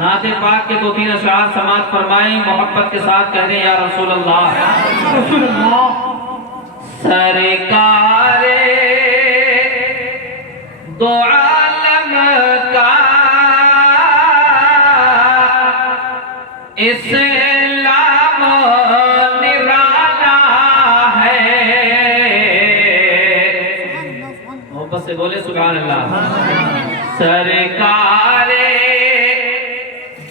نعت پاک کے دو تین اشعار سماعت فرمائیں، محبت کے ساتھ کہہ دیں یا رسول اللہ، رسول اللہ سرکار دو عالم کا اسلام نرالا ہے، محبت سے بولے سبحان اللہ، سرکار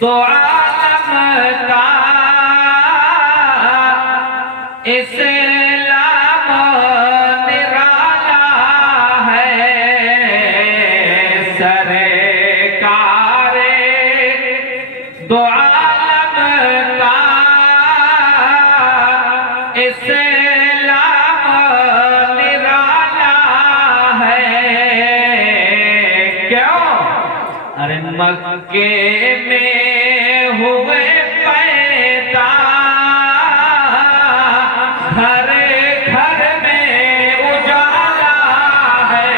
دو عالم کا اسلام نرالا ہے، سرکار دو عالم کا اسلام نرالا ہے، کیوں؟ ارے مکے میں ہوئے پیدا، گھر گھر میں اجالا ہے،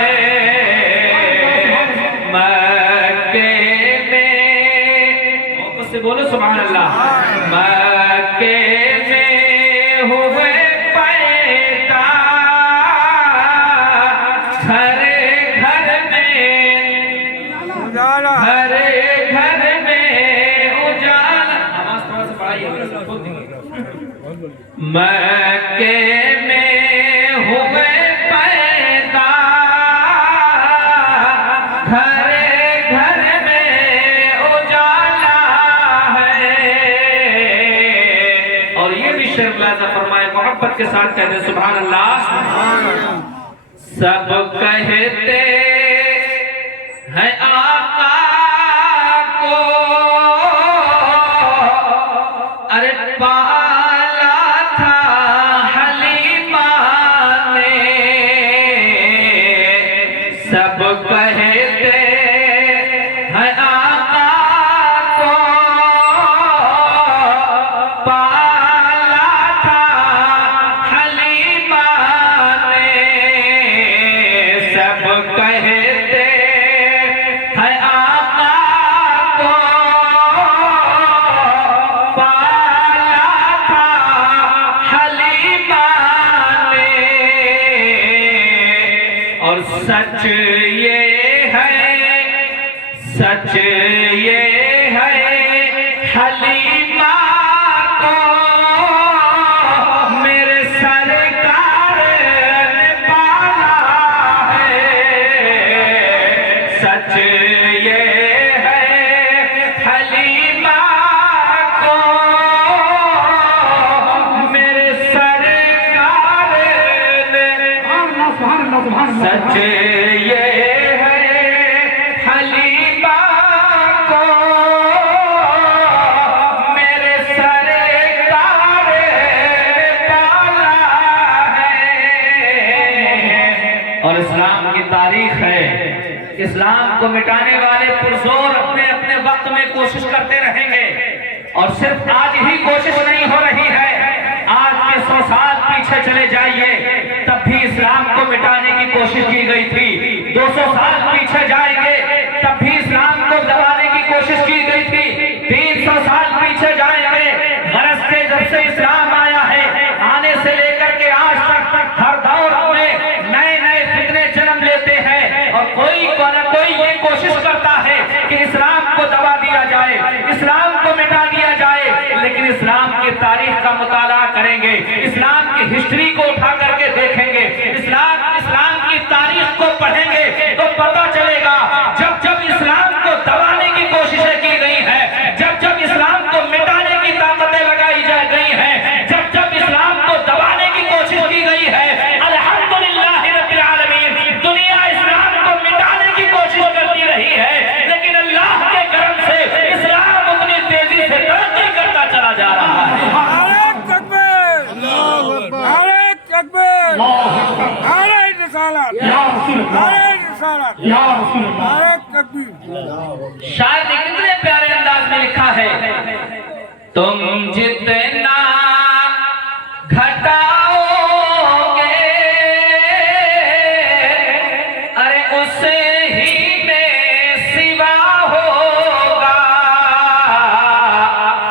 مکے میں، محبت سے بولو سبحان اللہ، مکے میں ہوئے پیدا، گھر گھر میں اجالا ہر گھر میں اجالا، آواز تھوڑا سا بڑھائیے، مکے میں ہوئے پیدا، گھر گھر میں اجالا ہے، اور یہ بھی شعر ملاحظہ فرمائے، محبت کے ساتھ کہتے ہیں سبحان اللہ، سب کہتے ہے آقا کو ارے پالا تھا حلیمہ نے، سب کہتے ہے آقا کو پالا تھا حلیمہ نے، سب کہتے ہے آقا کو پالا تھا حلیمہ نے، اور سچ یہ ہے، سچ یہ ہے، حلیمہ کو میرے سرکار نے پالا ہے، سچ یہ ہے، حلیمہ کو میرے سرکار نے، سبحان اللہ سبحان اللہ سچ یہ ہے، حلیمہ کو میرے سرکار نے پالا ہے، اور اسلام کی تاریخ ہے، اسلام کو مٹانے والے پرزور اپنے اپنے وقت میں کوشش کرتے رہیں گے، اور صرف آج ہی کوشش نہیں ہو رہی ہے، آج کے 100 سال پیچھے چلے جائیے تب بھی اسلام کو مٹانے کی کوشش کی گئی تھی، 200 سال پیچھے جائیں گے تب بھی اسلام کو دبانے کی کوشش کی گئی تھی، 300 سال پیچھے جائیں گے، غرض کے جب سے اسلام آیا ہے آنے سے لے کر کے آج تک ہر دور میں نئے نئے فتنے جنم لیتے ہیں، اور کوئی نہ کوئی یہ کوشش کرتا ہے کہ اسلام کو دبا دیا جائے، اسلام کو مٹا دیا جائے، لیکن اسلام کی تاریخ کا مطالعہ کریں گے، اسلام کی ہسٹری کو اٹھا کر کے دیکھیں گے، اسلام کی تاریخ کو پڑھیں گے تو پتہ چلے گا جب جب اسلام کو دبانے کی کوششیں کی گئی ہیں، جب جب اسلام کو مٹانے کی طاقتیں لگائی جا گئی ہیں، جب جب اسلام کو دبانے کی کوشش کی گئی ہے، الحمدللہ رب العالمین، دنیا اسلام کو مٹانے کی کوشش کرتی رہی ہے، لیکن اللہ کے کرم سے اسلام اتنی تیزی سے ترقی کرتا چلا جا رہا ہے۔ نعرہ تکبیر، نعرہ تکبیر، نعرہ رسالت، نعرہ رسالت، نعرہ تکبیر۔ شاعر نے کتنے پیارے انداز میں لکھا ہے، تم جتنا گھٹاؤ گے ارے اس ہی میں سوا ہوگا،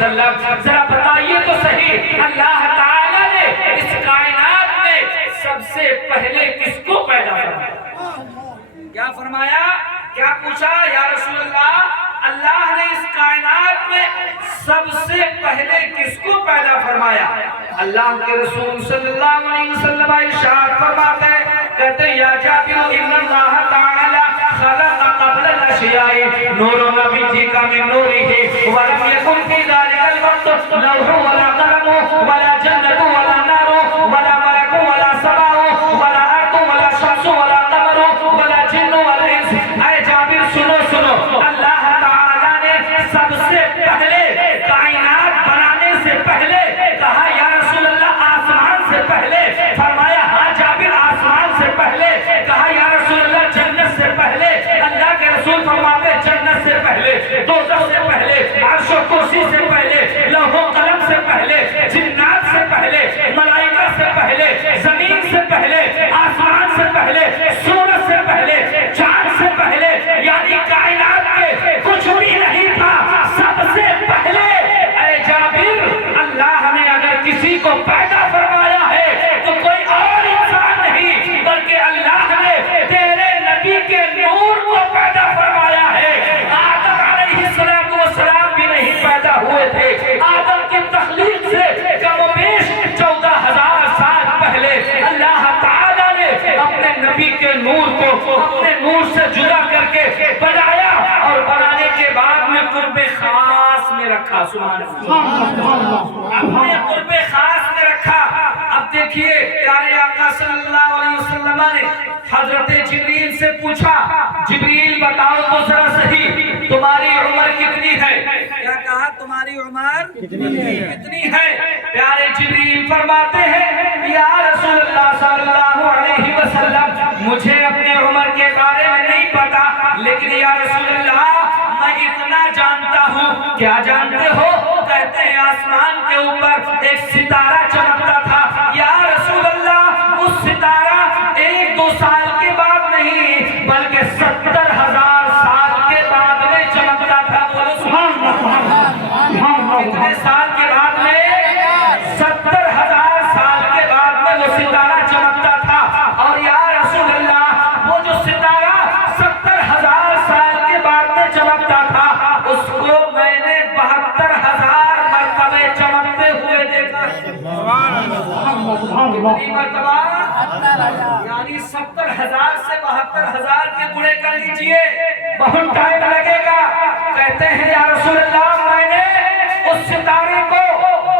وسلم ذرا بتائیے تو صحیح اللہ تعالیٰ نے اس کائنات میں سب سے پہلے کس کو پیدا فرمایا؟ کیا فرمایا؟ کیا پوچھا یا رسول اللہ اللہ نے اس کائنات میں سب سے پہلے کس کو پیدا فرمایا؟ اللہ کے رسول صلی اللہ علیہ وسلم ارشاد فرماتے ہیں کہتے ہیں یا جابر ان اللہ تعالی خلق قبل الاشیاء نور نبی جی کا من نورہ ولم یکن فی ذلک الوقت لوح ولا قلم ولا جنت ولا نار ولا ملک ولا سماء ولا ارض ولا شمس ولا قمر ولا جن ولا انس۔ اے جابر سنو سنو، اللہ تعالی نے سب سے پہلے کائنات بنانے سے پہلے کہا یا رسول اللہ آسمان سے پہلے، فرمایا ہاں جابر آسمان سے پہلے، کہا یا رسول اللہ جنت سے پہلے، اللہ کے رسول فرماتے جنت سے پہلے، دوزخ سے پہلے، عرش و کرسی سے پہلے، لوح و قلم سے پہلے، جنات سے پہلے، ملائکہ سے پہلے، زمین سے پہلے، آسمان سے پہلے، سورج سے پہلے، چاند سے پہلے، یعنی کائنات کے کچھ بھی نہیں تھا، سب سے پہلے۔ اے جابر اللہ نے اگر کسی کو پیدا فرمایا ہے تو کوئی اور انسان نہیں بلکہ اللہ نے تیرے نبی کے نور کو پیدا فرمایا ہے۔ آدم علیہ السلام بھی نہیں پیدا ہوئے تھے، آدم کی تخلیق سے کم و بیش 14,000 سال پہلے اللہ تعالیٰ نے اپنے نبی کے نور کو اپنے نور سے جدا کر کے بنایا اور بنانے کے بعد میں قرب خاص میں رکھا۔ سبحان اللہ، اپنے قرب خاص میں رکھا۔ اب دیکھیے پیارے آقا صلی اللہ علیہ وسلم نے حضرت جبریل سے پوچھا جبریل بتاؤ تو ذرا صحیح تمہاری عمر کتنی ہے؟ کیا کہا تمہاری عمر کتنی ہے؟ پیارے جبریل فرماتے ہیں یا رسول اللہ صلی اللہ علیہ وسلم مجھے اپنے عمر کے بارے میں نہیں پتا، لیکن یا رسول اللہ میں اتنا جانتا ہوں۔ کیا جانتے ہو؟ کہتے ہیں آسمان کے اوپر ایک ستارہ چمکتا تھا یا رسول اللہ، اس ستارہ 1-2 سال کے بعد نہیں بلکہ 70,000 سال کے بعد میں چمکتا تھا۔ بولو سبحان اللہ، کتنے سال کے بعد میں؟ 70,000 سال کے بعد میں وہ ستارہ چمکتا تھا۔ اور یا رسول اللہ وہ جو ستارہ 70,000 سال کے بعد میں چمکتا تھا اس کو میں نے 72,000 مرتبہ چمکتے ہوئے دیکھا۔ کتنی مرتبہ؟ یعنی 70,000 سے 72,000 کے گڑے کر لیجئے، بہت ٹائم لگے گا۔ کہتے ہیں یا رسول اللہ میں نے اس ستارے کو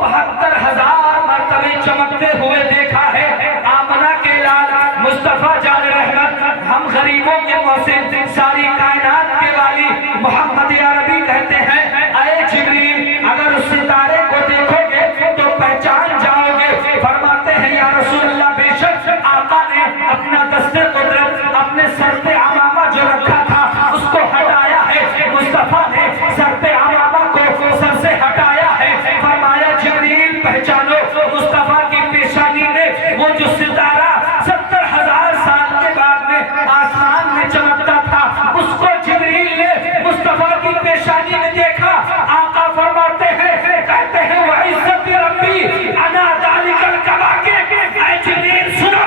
72,000 مرتبہ چمکتے ہوئے دیکھا ہے۔ آمنہ کے لال مصطفیٰ جان رحمت، ہم غریبوں کے محسن، ساری کائنات کے والی محمد عربی کہتے ہیں اے جبریل اگر اس ستارے کو دیکھو گے تو پہچان جاؤ گے۔ فرماتے ہیں یا رسول اللہ بے شک آقا نے اپنا دست قدرت اپنے سر پہ عمامہ جو رکھا تھا اس کو ہٹایا ہے، مصطفیٰ نے سر پہ عمامہ کو سر سے ہٹایا ہے۔ فرمایا جبریل پہچانو مصطفیٰ کی پیشانی نے وہ جو ستارہ 70,000 سال کے بعد میں آسمان میں چمکتا تھا اس کو جبریل نے مصطفیٰ کی پیشانی میں دیکھا۔ آقا فرماتے ہیں کہتے ہیں وعزت ربی انا ذالک الکواکب، اے جبریل سنو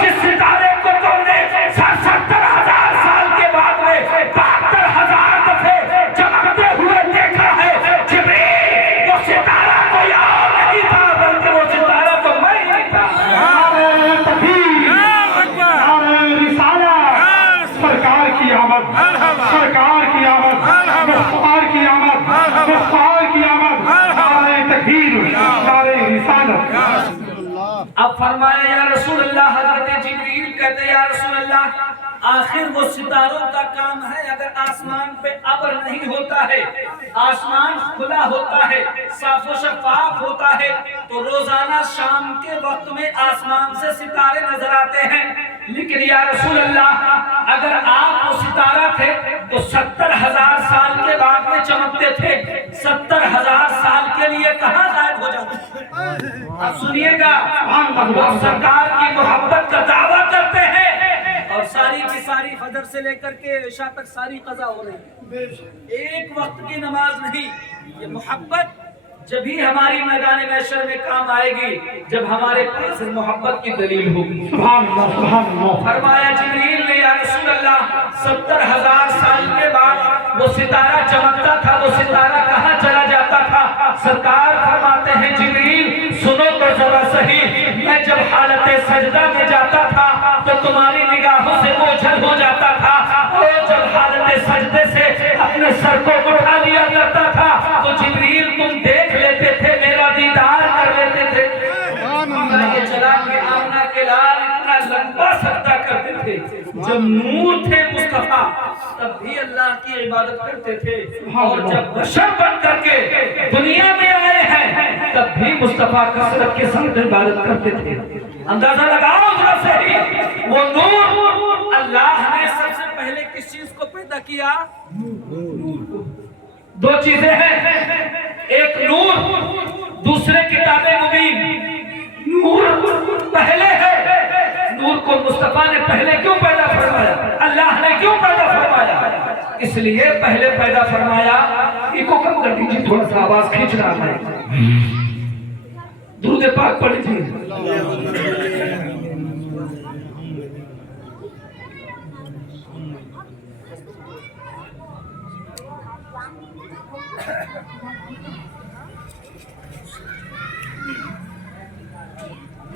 جس ستارے کو تم نے 70,000 سال کے بعد میں 72,000 دفعے چمکتے ہوئے دیکھا ہے، جبریل وہ ستارہ کوئی اور نہیں تھا بلکہ وہ ستارہ تو میں ہی تھا۔ سرکار کی آمد، سرکار کی آمد، مختار کی آمد، مختار کی آمد، نعرہ تکبیر، نعرہ رسالت۔ اب فرمایا یا رسول اللہ، حضرت جبریل کہتے یا رسول اللہ آخر وہ ستاروں کا کام ہے اگر آسمان پہ ابر نہیں ہوتا ہے، آسمان کھلا ہوتا ہے، صاف و شفاف ہوتا ہے تو روزانہ شام کے وقت میں آسمان سے ستارے نظر آتے ہیں، لیکن یا رسول اللہ اگر آپ وہ ستارہ تھے تو 70,000 سال کے بعد میں چمکتے تھے، 70,000 سال کے لیے کہاں غائب ہو جاتے؟ اب سنیے گا، ہم سرکار کی محبت کا دعویٰ کرتے ہیں اور ساری کی ساری فجر سے لے کر کے عشاء تک ساری قضا ہو رہی ہے، ایک وقت کی نماز نہیں۔ یہ محبت جب ہی ہماری میدان محشر میں کام آئے گی جب ہمارے پاس محبت کی دلیل ہوگی۔ سبحان اللہ سبحان اللہ۔ فرمایا جبریل نے یا رسول اللہ 70,000 سال کے بعد وہ ستارہ چمکتا تھا، وہ ستارہ کہاں چلا جاتا تھا؟ سرکار فرماتے ہیں جبریل سنو تو ذرا صحیح، میں جب حالت سجدہ میں جاتا تھا تو تمہاری نگاہوں سے اوجھل ہو جاتا تھا، اور جب حالت سجدے سے اپنے سر کو اٹھا لیا کرتا تھا تو جبریل تم دیکھ لیتے تھے، میرا دیدار کر لیتے تھے۔ یہ چلا کہ آمنہ کے لال اتنا لمبا سجدہ کرتے تھے، جب نور تھے مصطفیٰ تب بھی اللہ کی عبادت کرتے تھے، اور جب بشر بن کر کے دنیا میں آئے ہیں تب بھی مصطفیٰ کثرت کے ساتھ عبادت کرتے تھے۔ اندازہ لگاؤ ذرا سے، وہ نور اللہ نے سب سے پہلے کس چیز کو پیدا کیا؟ دو چیزیں ہیں، ایک نور، دوسرے کتاب مبین۔ نور پہلے ہے، نور کو مصطفیٰ نے پہلے کیوں پیدا فرمایا؟ اللہ نے کیوں پیدا فرمایا؟ اس لیے پہلے پیدا فرمایا۔ ایکو کم کر دیجیے، تھوڑا سا آواز کھینچ رہا ہے، درود پاک پڑھ لیجیے۔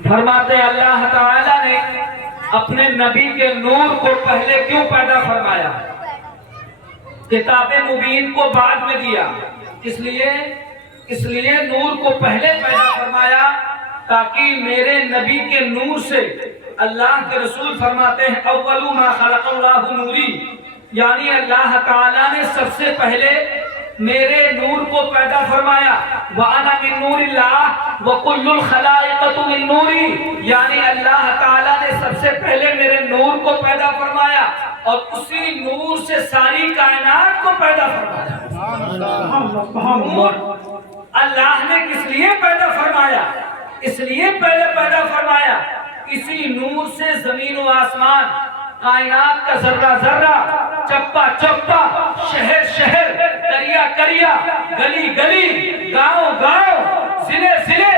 فرماتے اللہ تعالیٰ نے اپنے نبی کے نور کو پہلے کیوں پیدا فرمایا؟ کتاب مبین کو بعد میں دیا، اس لیے نور کو پہلے پیدا فرمایا تاکہ میرے نبی کے نور سے اللہ کے رسول فرماتے ہیں اول ما خلق اللہ نوری، یعنی اللہ تعالیٰ نے سب سے پہلے میرے نور کو پیدا فرمایا۔ وَأَنَا مِن نُورِ اللَّهِ وَكُلُّ الْخَلَائِقَةُ مِن نُورِ، یعنی اللہ تعالیٰ نے سب سے پہلے میرے نور کو پیدا فرمایا اور اسی نور سے ساری کائنات کو پیدا فرمایا۔ نور اللہ نے کس لیے پیدا فرمایا؟ اس لیے پہلے پیدا فرمایا، اسی نور سے زمین و آسمان، کائنات کا ذرہ ذرہ، چپا چپا، شہر شہر، کریا کریا، گلی گلی، گاؤں گاؤں، ضلع ضلع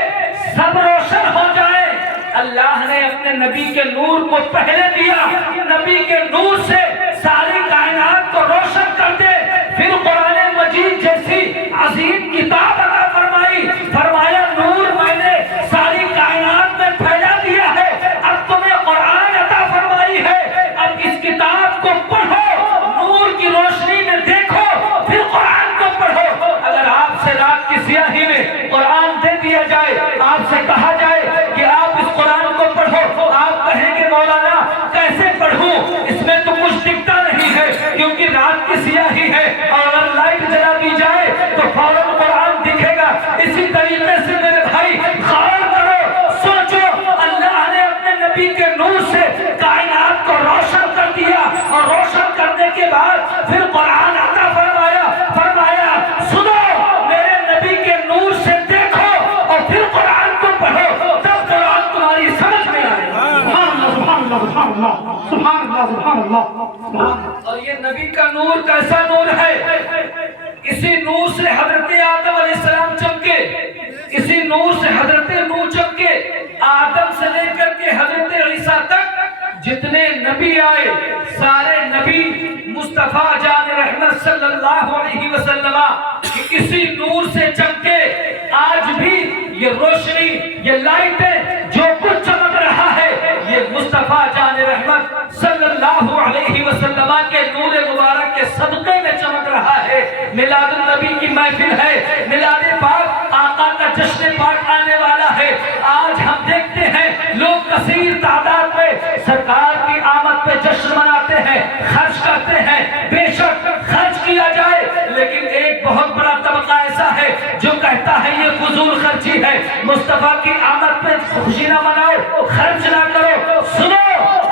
سب روشن ہو جائے۔ اللہ نے اپنے نبی کے نور کو پہلے دیا، نبی کے نور سے ساری کائنات کو روشن کر دے، پھر قرآن مجید جیسی عظیم کتاب عطا فرمائی، فرمایا نور میں نے ساری کائنات میں پھیلا دیا ہے، اب تمہیں قرآن عطا فرمائی ہے، اب اس کتاب کو پڑھو، نور کی روشنی میں دیکھو، پھر قرآن کو پڑھو۔ اگر آپ سے رات کی سیاہی میں قرآن دے دیا جائے، آپ سے کہا جائے کہ آپ اس قرآن کو پڑھو، آپ کہیں گے مولانا کیسے پڑھوں، اس میں تو کچھ دکھتا نہیں ہے کیونکہ رات کی سیاہی ہے، اور اگر لائٹ جلا دی جائے تو فوراً قرآن دکھے گا۔ اسی طریقے سے میرے بھائی غور کرو، سوچو، اللہ نے اپنے نبی کے نور سے کائنات کو روشن کر دیا، اور روشن کرنے کے بعد پھر قرآن عطا فرمایا، فرمایا سنو میرے نبی کے نور سے دیکھو اور پھر قرآن کو پڑھو، تب قرآن تمہاری سمجھ میں آئے گا۔ سبحان اللہ سبحان اللہ سبحان اللہ سبحان اللہ۔ اور یہ نبی کا نور کیسا نور ہے؟ اسی نور سے حضرت آدم علیہ السلام چمکے، اسی نور سے حضرت نوح چمکے، آدم سے لے کر کے حضرت عیسیٰ تک جتنے نبی آئے سارے نبی مصطفیٰ جان رحمت صلی اللہ علیہ وسلم اسی نور سے چمکے۔ آج بھی یہ روشنی، یہ لائٹیں، جو کچھ چمک رہا ہے، یہ مصطفیٰ جان رحمت صلی اللہ علیہ وسلم کے نور مبارک کے صدقے میں چمک رہا ہے۔ میلاد النبی کی محفل ہے، میلاد پاک آقا کا جشن پاک آنے والا ہے۔ آج ہم دیکھتے ہیں لوگ کثیر تعداد میں سرکار کی آمد پہ جشن مناتے ہیں، خرچ کرتے ہیں، بے شک خرچ کیا جائے، لیکن ایک بہت بڑا طبقہ ایسا ہے جو کہتا ہے یہ فضول خرچی ہے، مصطفیٰ کی آمد پہ خوشی نہ مناؤ، خرچ نہ کرو۔ سنو،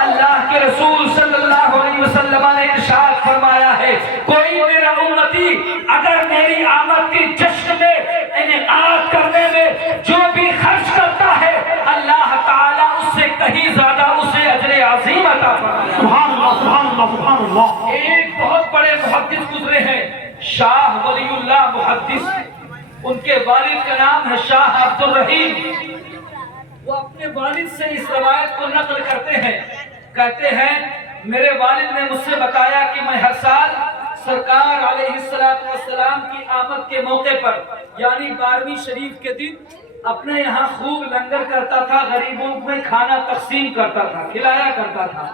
اللہ کے رسول صلی اللہ علیہ وسلم نے ارشاد فرمایا ہے، کوئی میرا امتی اگر میری آمد کی جشن میں انعقاد کرنے میں جو بھی خرچ کرتا ہے، اللہ تعالیٰ اس سے کہیں زیادہ اسے اجر عظیم عطا فرمائے۔ سبحان اللہ سبحان اللہ سبحان اللہ۔ ایک بہت بڑے محدث گزرے ہیں، شاہ ولی اللہ محدث، ان کے والد کا نام ہے شاہ عبد الرحیم. وہ اپنے والد سے اس روایت کو نقل کرتے ہیں. کہتے ہیں میرے والد نے مجھ سے بتایا کہ میں ہر سال سرکار علیہ السلام کی آمد کے موقع پر یعنی 12ویں شریف کے دن اپنے یہاں خوب لنگر کرتا تھا, غریبوں میں کھانا تقسیم کرتا تھا, کھلایا کرتا تھا.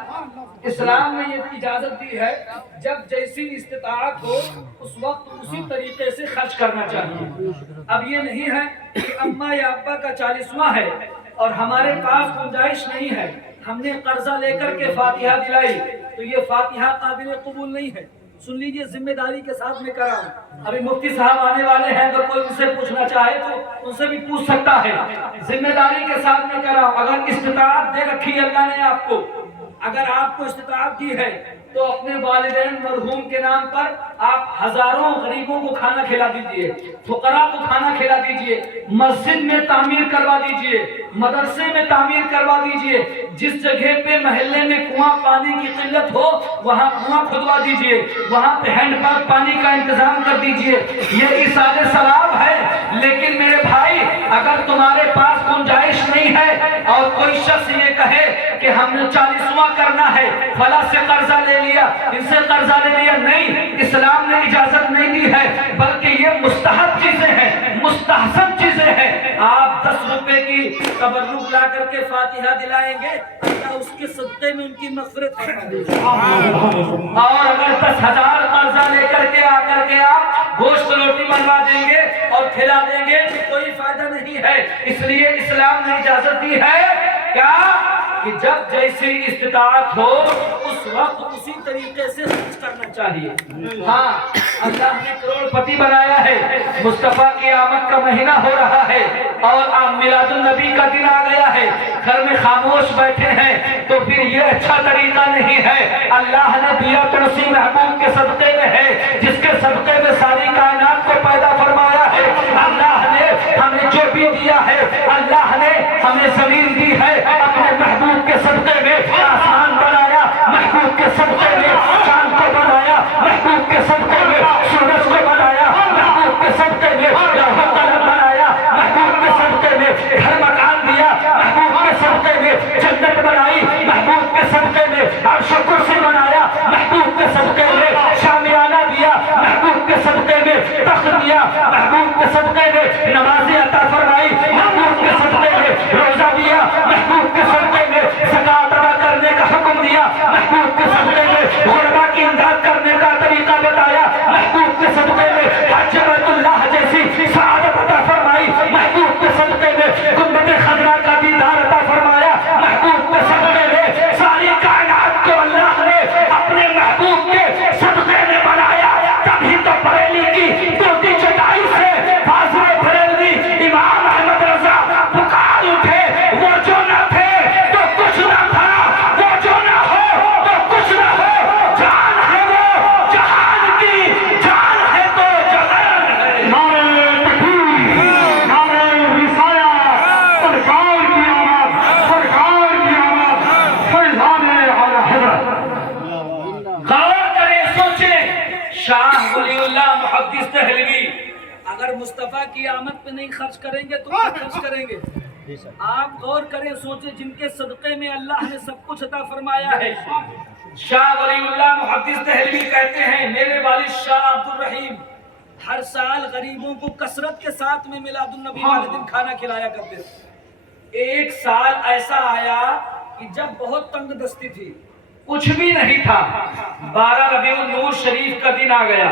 اسلام نے یہ اجازت دی ہے جب جیسی استطاعت ہو اس وقت اسی طریقے سے خرچ کرنا چاہیے. اب یہ نہیں ہے کہ اماں یا ابا کا 40واں ہے اور ہمارے پاس گنجائش نہیں ہے, ہم نے قرضہ لے کر کے فاتحہ دلائی تو یہ فاتحہ قابل قبول نہیں ہے. سن لیجئے, ذمہ داری کے ساتھ میں کر رہا ہوں. ابھی مفتی صاحب آنے والے ہیں, اگر کوئی ان سے پوچھنا چاہے تو ان سے بھی پوچھ سکتا ہے. ذمہ داری کے ساتھ میں کر رہا ہوں. اگر استطاعت دے رکھی اللہ نے آپ کو, اگر آپ کو استطاعت دی ہے تو اپنے والدین مرحوم کے نام پر آپ ہزاروں غریبوں کو کھانا کھلا دیجئے, فقراء کو کھانا کھلا دیجئے, مسجد میں تعمیر کروا دیجئے, مدرسے میں تعمیر کروا دیجئے, جس جگہ پہ محلے میں کنواں پانی کی قلت ہو وہاں کنواں کھدوا دیجئے, وہاں پہ ہینڈ پمپ پانی کا انتظام کر دیجئے. یہ ایصال ثواب ہے. لیکن میرے بھائی, اگر تمہارے پاس گنجائش نہیں ہے اور کوئی شخص یہ کہے کہ ہم نے 40واں کرنا ہے, فلاں سے قرضہ لے لیا, ان سے قرضہ لے لیا, نہیں, اسلام نے اجازت نہیں دی ہے, بلکہ یہ مستحب چیزیں ہیں, مستحسن چیزیں ہیں. آپ 10 روپے کی تبرک لا کر کے فاتحہ دلائیں گے, اللہ اس کے صدقے میں ان کی مغفرت فرما دے گا. اور اگر 10,000 قرضہ لے کر کے آ کر کے آپ گوشت روٹی بنوا دیں گے اور کھلا دیں گے تو کوئی فائدہ نہیں ہے. اس لیے اسلام نے اجازت دی ہے کیا کہ جب جیسی استطاعت ہو اس وقت اسی طریقے سے خرچ کرنا چاہیے. ہاں, اللہ نے کروڑ پتی بنایا ہے, مصطفیٰ کی آمد کا مہینہ ہو رہا ہے اور میلاد النبی کا دن آ گیا ہے, گھر میں خاموش بیٹھے ہیں تو پھر یہ اچھا طریقہ نہیں ہے. اللہ نے دیا تو اسی محبوب کے صدقے میں ہے جس کے صدقے میں ساری کائنات کو پیدا فرمایا ہے. اللہ نے ہمیں جو بھی دیا ہے, اللہ نے ہمیں زمین دی ہے, اپنے محبوب کے صدقے میں آسمان بنایا, محبوب کے صدقے میں چاند کو بنایا, محبوب کے صدقے میں سورج کو بنایا, محبوب کے صدقے میں لوح قلم بنایا, محبوب کے صدقے میں گھر مکان دیا, محبوب کے صدقے میں جنت بنائی, محبوب کے صدقے میں عرش و کرسی بنایا, محبوب کے صدقے میں شامیانہ دیا, محبوب کے صدقے میں تخت دیا, محبوب کے صدقے میں نمازیں عطا فرمائی, محبوب کے صدقے میں روزہ دیا, محبوب کے صدقے میں زکات ادا کرنے کا حکم دیا, محبوب کے صدقے میں غربا کی امداد کرنے کا طریقہ بتایا, محبوب کے صدقے میں حج بیت اللہ جیسی سعادت عطا فرمائی, محبوب کے صدقے میں گنبد خضرا کا دیدار عطا فرمایا, محبوب کے صدقے میں ساری کائنات کو اللہ نے اپنے محبوب کے صدقے میں بنایا. تبھی تو بریلی کی توتی چٹائی سے فاضل بریلوی امام احمد رضا پکار اٹھے, وہ جو نہ تھے تو کچھ نہ تھا, وہ جو نہ ہو تو کچھ نہ ہو, جان ہے وہ جہان کی, جان ہے تو جلال ہے. نعرہ تکبیر, نعرہ رسالہ, سرکار کی آمد, سرکار کی آمد, فیضان اعلی حضرت. غور کریں, سوچیں, شاہ ولی اللہ محدث دہلوی اگر مصطفیٰ کی آمد پہ نہیں خرچ کریں گے تو کیا خرچ کریں گے؟ آپ غور کریں, سوچیں, جن کے صدقے میں اللہ نے سب کچھ عطا فرمایا ہے. شاہ ولی اللہ محدث دہلوی کہتے ہیں میرے والد شاہ عبد الرحیم ہر سال غریبوں کو کثرت کے ساتھ میں میلاد النبی والے دن کھانا کھلایا کرتے تھے. ایک سال ایسا آیا کہ جب بہت تنگ دستی تھی, کچھ بھی نہیں تھا, 12 ربیع النور شریف کا دن آ گیا.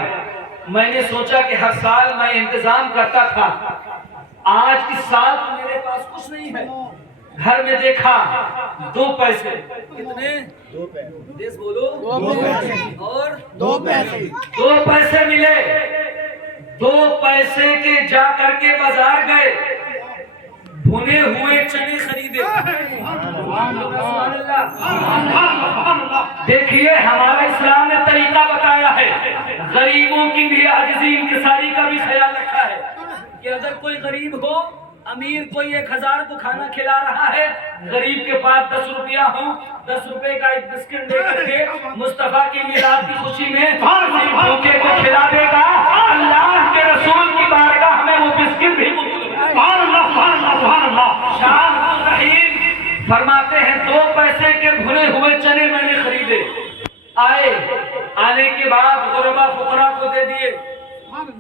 میں نے سوچا کہ ہر سال میں انتظام کرتا تھا, آج اس سال میرے پاس کچھ نہیں ہے. گھر میں دیکھا 2 پیسے, کتنے؟ 2 پیسے, دیس بولو, 2 پیسے, اور 2 پیسے, 2 پیسے ملے. 2 پیسے کے جا کر کے بازار گئے, بھنے ہوئے چنے خریدے. دیکھیے ہمارا اسلام نے طریقہ بتایا ہے, غریبوں کی بھی عاجزی انکساری کا بھی خیال رکھا ہے کہ اگر کوئی غریب ہو, امیر کوئی 1000 کو کھانا کھلا رہا ہے, غریب کے پاس 10 روپیہ ہو, 10 روپے کا ایک بسکٹ دے کر کے مصطفیٰ کی میلاد کی خوشی میں بھوکے کو کھلا دے گا. اللہ کے رسول کی بارگاہ میں وہ شاہ الرحیم فرماتے ہیں 2 پیسے کے بھنے ہوئے چنے میں نے خریدے، آنے کے بعد غربا فقراء کو دے دیے،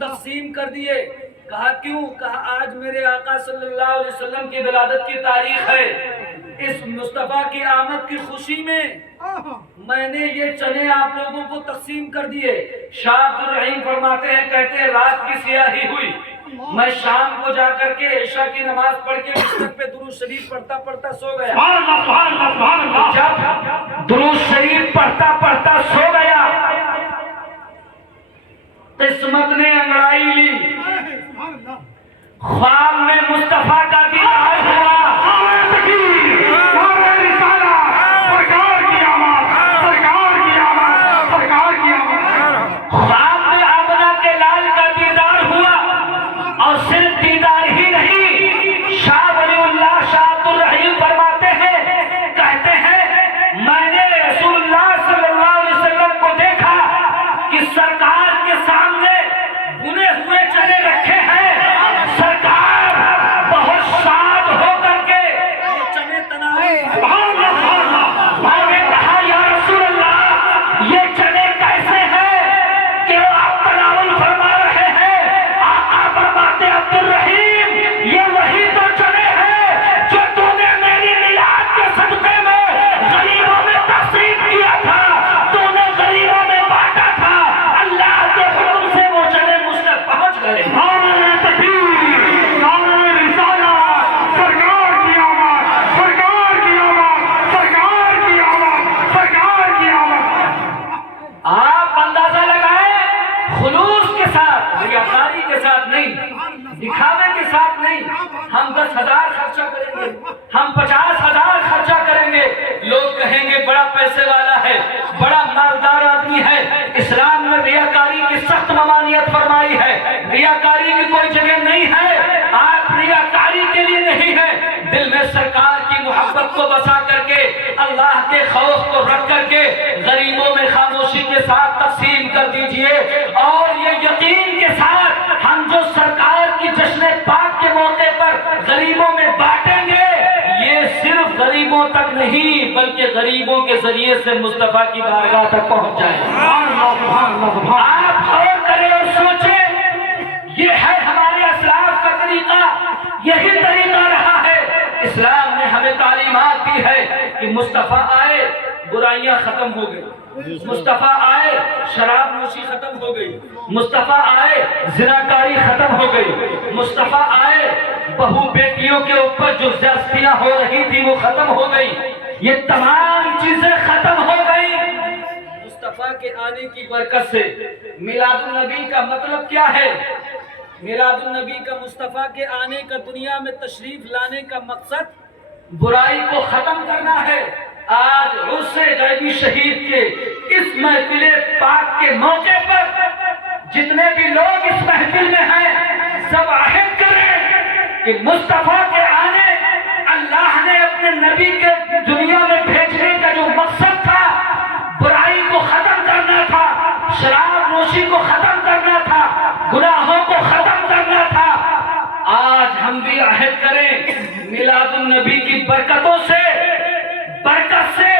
تقسیم کر دیے۔ کہا کیوں؟ کہا آج میرے آقا صلی اللہ علیہ وسلم کی ولادت کی تاریخ ہے، اس مصطفیٰ کی آمد کی خوشی میں میں نے یہ چنے آپ لوگوں کو تقسیم کر دیے۔ شاہ عبد الرحیم فرماتے ہیں، کہتے ہیں رات کی سیاہی ہوئی، میں شام کو جا کر کے عشاء کی نماز پڑھ کے بستر پہ درود شریف پڑھتا پڑھتا سو گیا۔ جب درود شریف پڑھتا پڑھتا سو گیا، قسمت نے انگڑائی لی، خواب میں مصطفیٰ کا دیدار ہوا۔ خواب میں آمنہ کے لال کا دیدار ہوا، اور صرف دیدار ہی نہیں، شاہ ولی اللہ شاہ عبد الرحیم فرماتے ہیں، کہتے ہیں میں نے رسول اللہ صلی اللہ علیہ وسلم کو دیکھا کہ سرکار کے سامنے بنے ہوئے چنے رکھے ہیں، سرکار بہت شاد ہو کر کے یہ چنے تناول میں نے کہا یا رسول اللہ یہ چنے کیسے ہیں کہ آپ تناول فرما رہے ہیں؟ آقا فرماتے عبد الرحیم یہ وہی تو چنے ہیں جو تو نے میری میلاد کے صدقے میں غریبوں میں تقسیم کیا تھا، تو نے غریبوں میں بانٹا تھا، اللہ کے حکم سے وہ چنے مجھ تک پہنچ گئے۔ آپ اندازہ لگائیں، خلوص کے ساتھ، ریاکاری کے ساتھ نہیں، دکھاوے کے ساتھ نہیں، ہم 10,000 خرچہ کریں گے، ہم 50,000 خرچہ کریں گے، لوگ کہیں گے بڑا پیسے والا ہے، بڑا مالدار آدمی ہے۔ اسلام نے ریاکاری کی سخت ممانعت فرمائی ہے، ریاکاری کی کوئی جگہ نہیں ہے، آپ ریاکاری کے لیے نہیں ہے، دل میں سرکار کی محبت کو بسا کر کے، اللہ کے خوف کو رکھ کر کے غریبوں میں خاموشی کے ساتھ تقسیم کر دیجئے، اور یہ یقین کے ساتھ ہم جو سرکار کی جشن پاک کے موقع پر غریبوں میں بانٹیں گے، یہ صرف غریبوں تک نہیں بلکہ غریبوں کے ذریعے سے مصطفیٰ کی بارگاہ تک پہنچ جائے۔ آپ غور کریں اور سوچیں، یہ ہے ہمارے اسلاف کا طریقہ، یہی طریقہ رہا ہے۔ اسلام نے ہمیں تعلیمات دی ہے کہ مصطفیٰ آئے برائیاں ختم ہو گئی، مصطفیٰ آئے شراب نوشی ختم ہو گئی، مصطفیٰ آئے زناکاری ختم ہو گئی، مصطفیٰ آئے بہو بیٹیوں کے اوپر جو زیادتیاں ہو رہی تھی وہ ختم ہو گئی، یہ تمام چیزیں ختم ہو گئی مصطفیٰ کے آنے کی برکت سے۔ میلاد النبی کا مطلب کیا ہے؟ میلاد النبی کا مصطفیٰ کے آنے کا، دنیا میں تشریف لانے کا مقصد برائی کو ختم کرنا ہے۔ آج عرس غیبی شہید کے اس محفل پاک کے موقع پر جتنے بھی لوگ اس محفل میں ہیں، سب عہد کریں کہ مصطفیٰ کے آنے، اللہ نے اپنے نبی کے دنیا میں بھیجنے کا جو مقصد تھا، برائی کو ختم کرنا تھا، شراب نوشی کو ختم کرنا تھا، گناہوں کو ختم کرنا تھا۔ آج ہم بھی عہد کریں میلاد النبی کی برکتوں سے، برکت سے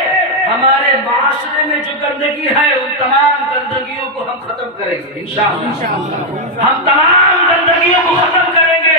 ہمارے معاشرے میں جو گندگی ہے ان تمام گندگیوں کو ہم ختم کریں گے انشاءاللہ۔ ہم تمام گندگیوں کو ختم کریں گے۔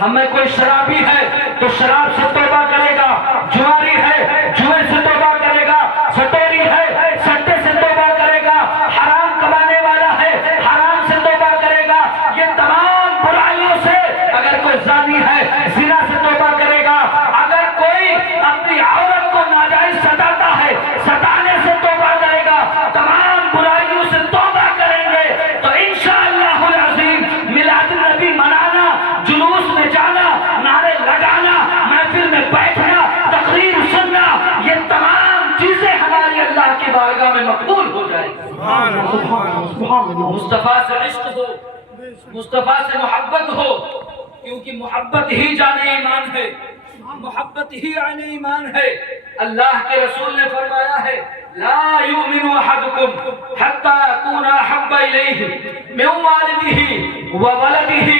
ہمیں کوئی شرابی ہے تو شراب سے توبہ کرے گا، جواری ہے جوئے سے توبہ کرے گا، سٹوری ہے سٹے سے توبہ کرے گا، حرام کمانے والا ہے حرام سے توبہ کرے گا، یہ تمام برائیوں سے، اگر کوئی زانی ہے زنا سے توبہ کرے گا، اگر کوئی اپنی عورت کو ناجائز ستاتا ہے ستانے سے توبہ کرے گا، تمام برائیوں سے توبہ کریں گے تو انشاءاللہ العظیم میلاد النبی منانا، جلوس میں جانا، نعرے لگانا، محفل میں بیٹھنا، تقریر سننا، یہ تمام چیزیں ہماری اللہ کی بارگاہ میں مقبول ہو جائیں۔ مصطفیٰ سے عشق ہو، مصطفیٰ سے محبت ہو، کیونکہ محبت ہی جان ایمان ہے، محبت ہی عین ایمان ہے۔ اللہ کے رسول نے فرمایا ہے لا یؤمن احدکم حتی اکون احب الیہ من والدہ وولدہ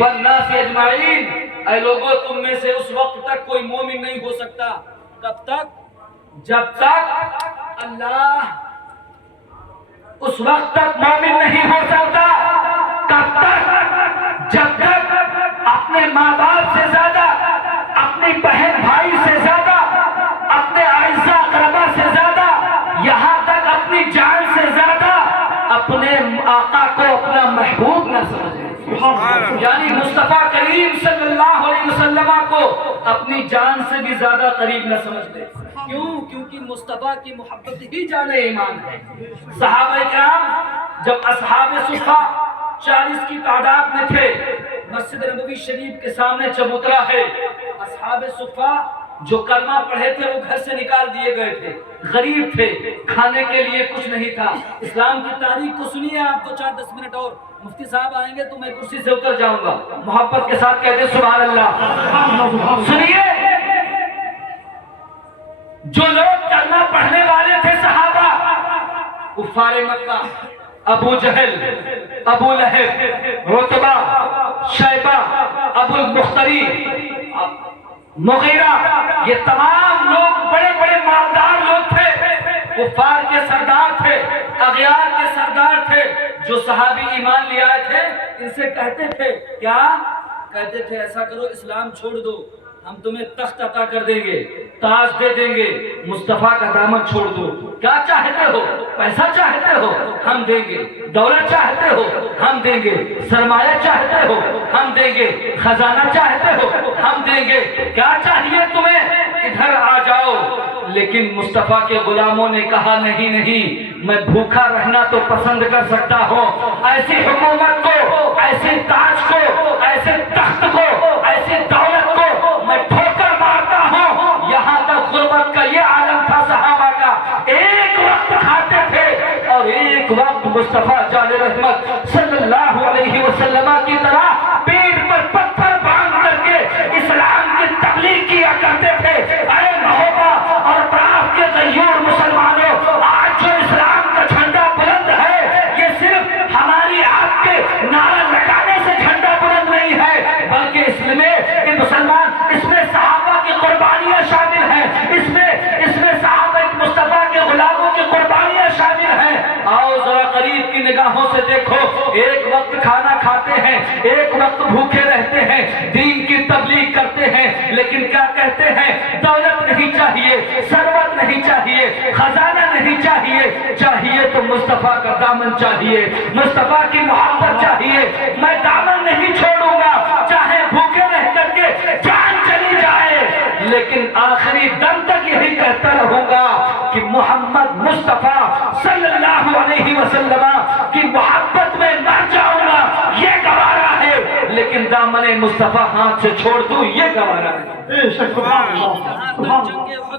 والناس اجمعین، اے لوگوں تم میں سے اس وقت تک کوئی مومن نہیں ہو سکتا. کب تک؟ جب تک اللہ اس وقت تک مومن نہیں ہو سکتا. کب تک؟ جب تک اپنے ماں باپ سے زیادہ، اپنی بہن بھائی سے زیادہ، اپنے اعزاء اقربا سے زیادہ، یہاں تک اپنی جان سے زیادہ اپنے آقا کو اپنا محبوب نہ سمجھے. یعنی مصطفیٰ کریم صلی اللہ علیہ وسلم کو اپنی جان سے بھی زیادہ قریب نہ سمجھتے. کیوں؟ کیونکہ مصطفیٰ کی محبت ہی جان ایمان ہے. صحابہ کرام جب اصحاب صفا 40 کی تعداد میں تھے، مسجد نبوی شریف کے سامنے چبوترا ہے. اصحاب صفا جو کلمہ پڑھے تھے وہ گھر سے نکال دیے گئے تھے، غریب تھے، کھانے کے لیے کچھ نہیں تھا. اسلام کی تاریخ کو سنیے آپ 2-4-10 منٹ اور. مفتی صاحب آئیں گے تو میں کرسی سے اتر جاؤں گا. محبت کے ساتھ کہتے سبحان اللہ. سنیے، جو لوگ کلمہ پڑھنے والے تھے صحابہ، کفار مکہ، ابو جہل، ابو لہب، عتبہ، شیبہ، ابو المختری، مغیرہ، یہ تمام لوگ بڑے بڑے مالدار لوگ تھے، کفار کے سردار تھے، اغیار کے سردار تھے. جو صحابی ایمان لے آئے تھے ان سے کہتے تھے کیا؟ کہتے تھے ایسا کرو اسلام چھوڑ دو، ہم تمہیں تخت عطا کر دیں گے، تاج دے دیں گے، مصطفیٰ کا دامن چھوڑ دو. کیا چاہتے ہو؟ پیسہ چاہتے ہو؟ ہم دیں گے. دولت چاہتے ہو؟ ہم دیں گے. سرمایہ چاہتے ہو؟ ہم دیں گے. خزانہ چاہتے ہو؟ ہم دیں گے. کیا چاہیے تمہیں؟ ادھر آ جاؤ. لیکن مصطفیٰ کے غلاموں نے کہا نہیں نہیں، میں بھوکا رہنا تو پسند کر سکتا ہوں، ایسی حکومت کو، ایسے تاج کو، ایسے تخت کو، ایسی دولت کو میں ٹھوکر مارتا ہوں. یہاں تک غربت کا یہ عالم تھا صحابہ کا. ایک وقت کھاتے تھے اور ایک وقت مصطفیٰ جان رحمت صلی اللہ علیہ وسلم کی طرح پیٹ پر پتھر باندھ کر کے اسلام کی تبلیغ کیا کرتے تھے. اے محبہ اور اطراف کے غیور مسلمانوں، آج جو اسلام کا جھنڈا بلند ہے یہ صرف ہماری آپ کے نعرہ لگانے سے جھنڈا بلند نہیں ہے، بلکہ اس میں مسلمان، اس میں صحابہ کی قربانیاں شامل ہیں، اس میں صحابہ مصطفیٰ کے غلاموں کی قربانیاں شامل ہیں. آؤ ذرا قریب کی نگاہوں سے دیکھو. ایک وقت کھانا کھاتے ہیں، ایک وقت بھوکے رہتے ہیں، دین کی تبلیغ کرتے ہیں، لیکن کیا کہتے ہیں؟ دولت نہیں چاہیے، ثروت نہیں چاہیے، خزانہ نہیں چاہیے، چاہیے تو مصطفیٰ کا دامن چاہیے، مصطفیٰ کی محبت چاہیے. میں دامن نہیں چھوڑوں گا، چاہے بھوکے رہ کر کے جان چلی جائے، لیکن آخری دم تک یہی کہتا رہوں گا کہ محمد مصطفیٰ صلی اللہ علیہ وسلم کی محبت میں مر جاؤں گا یہ گوارا ہے، لیکن دامن مصطفیٰ ہاتھ سے چھوڑ دوں یہ گوارا ہے.